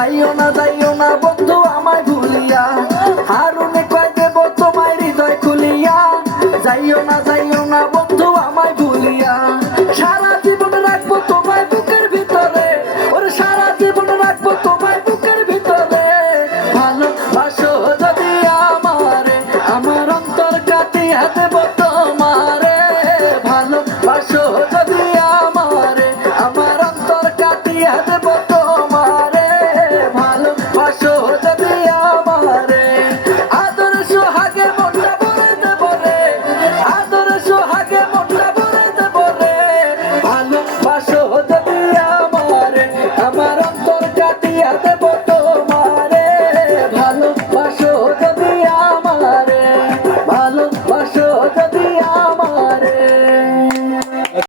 যাইও না বন্ধু আমায় ভুলিয়া, হারুনে কয় দেব তোমায় হৃদয় খুলিয়া। যাইও না বন্ধু আমায় ভুলিয়া, সারা জীবন রাখবো তোমায় বুকের ভিতরে, ওরে সারা জীবন রাখবো তোমায় বুকের ভিতরে। ভালোবাসো যদি আমারে, আমার অন্তর কাটিয়া দেব তোমারে। ভালোবাসো যদি আমারে,